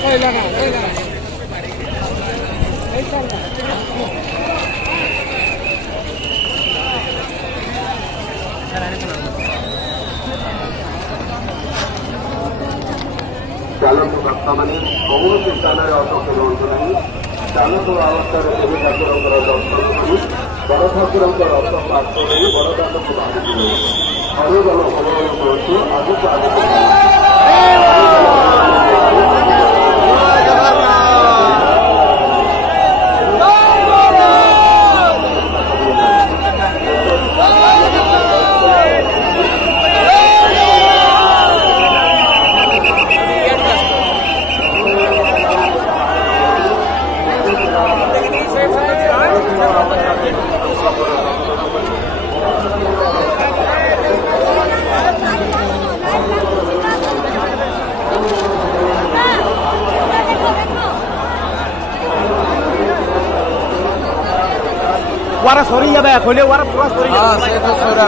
चालक भक्त मैंने कौन स्थान में असंख्य रुहतु ना चालक अवस्था देवी ठाकुर दर्शन कर बड़ ठाकुर रथ पार्श्व नहीं बड़दान को बाहर हरिबल हरिबल कहतु आगक आगे वारा सरी जाबे खोले वारा पूरा सरी हां से तो सोरा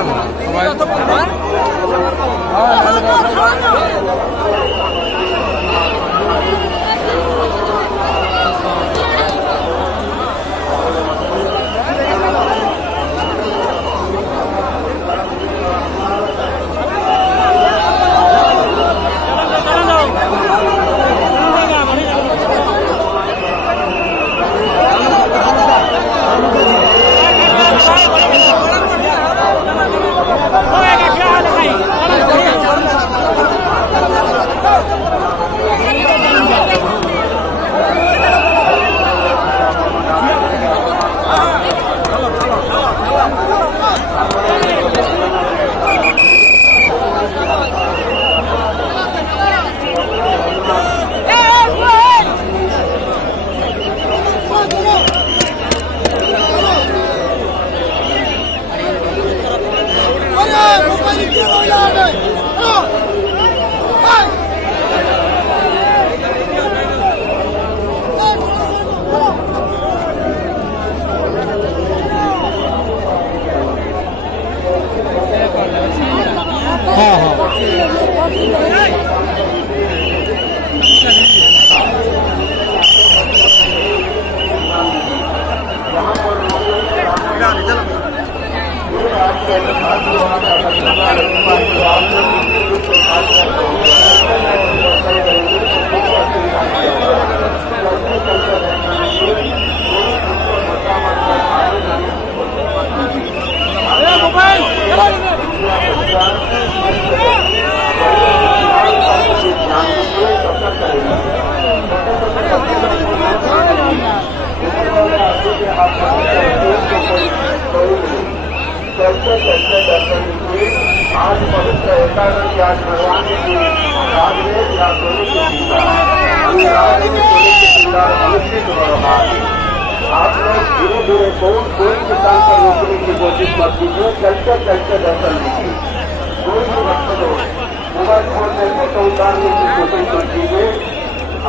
आज पवित्र एकादशी आज भगवान की राजवेद या सोने की अनुष्ठित हो रहा है। आप लोग धीरे धीरे कोई किसान पर रोकने की कोशिश मत कीजिए, चलते चलते दर्शन लीजिए। कोई भी भक्त लोग मोबाइल फोन में फोटो उतारने की कोशिश मत कीजिए।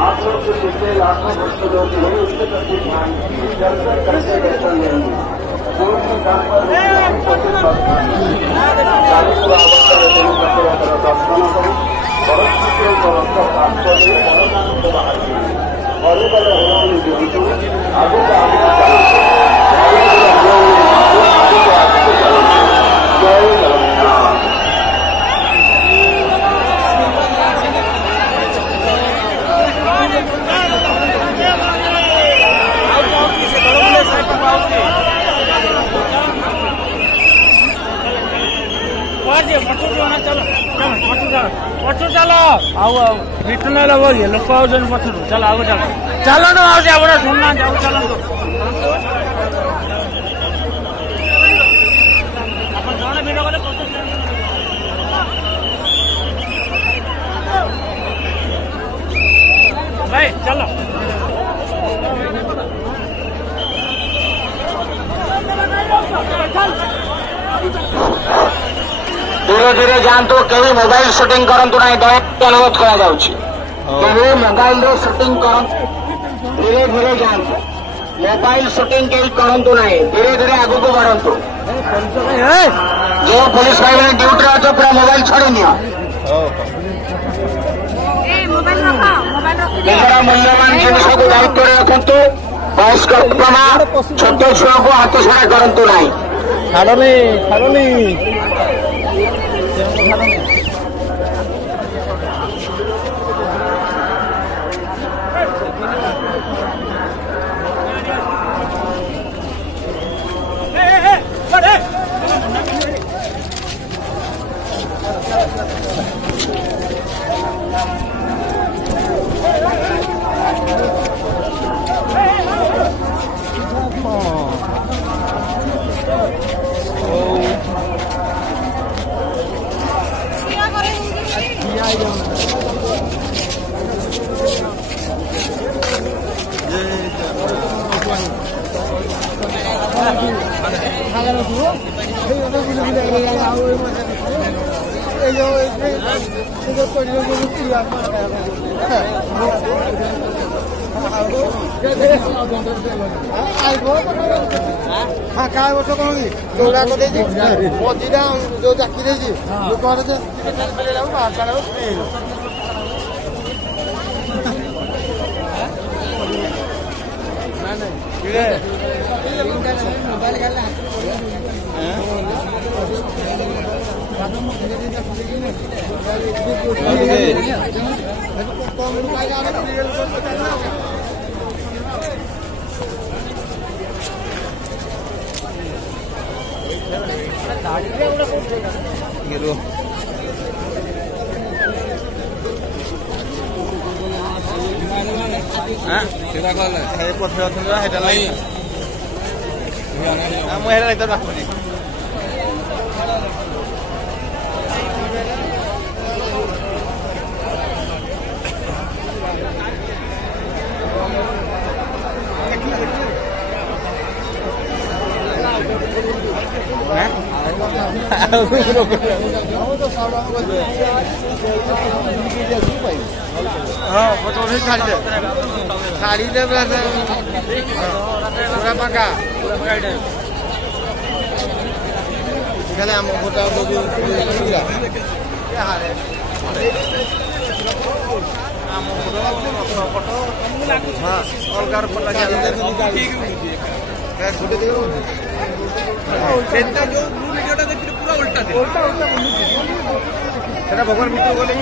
आप लोग जो पिछले लाखों भक्त लोग हैं उसके प्रति ध्यान दीजिए, चलते चलते दर्शन लेंगे। कोई भी काम पर रोकने की कोशिश मत कीजिए। चालीस अवस्था दर्शन करें बड़े रथ प्राप्त करें बड़दान को बाहर हरिबल हरिबल कहतु आगक आगे जय जगन्नाथ। पछु चलो आओ आओ रिटर्न लगे ये लोग पछु चलो आओ चलो चलो ना आओ जाओ सुनना जाओ चलो तो अपन जने वीडियो करे भाई चलो धीरे धीरे जातु कभी मोबाइल शूटिंग करंतु ना दया अनुरोध करा जाउछि। कभी मोबाइल रो शूटिंग कर धीरे धीरे जातु मोबाइल शूटिंग कहीं करंतु ना धीरे धीरे आगु को बढ़ंतु। जो पुलिस भाई मैंने ड्यूटी अच्छे पूरा मोबाइल छोड़ी नियो। मोबाइल रखा मोबाइल रखी ନିଜର ମୂଲ୍ୟବାନ ଜିନିଷକୁ ଦାୟିତ୍ୱରେ ରଖନ୍ତୁ। ବୟସ୍କ ବାପା ମା ଛୋଟ ଛୁଆଙ୍କୁ ହାତଛଡ଼ା କରନ୍ତୁ ନାହିଁ। काय वर्ष कौन जोड़ा को दे मझीरा जो चाकी दे लोक खाड़ी दे पूरा पका आम गोटा अलगार भगवान मित्र गले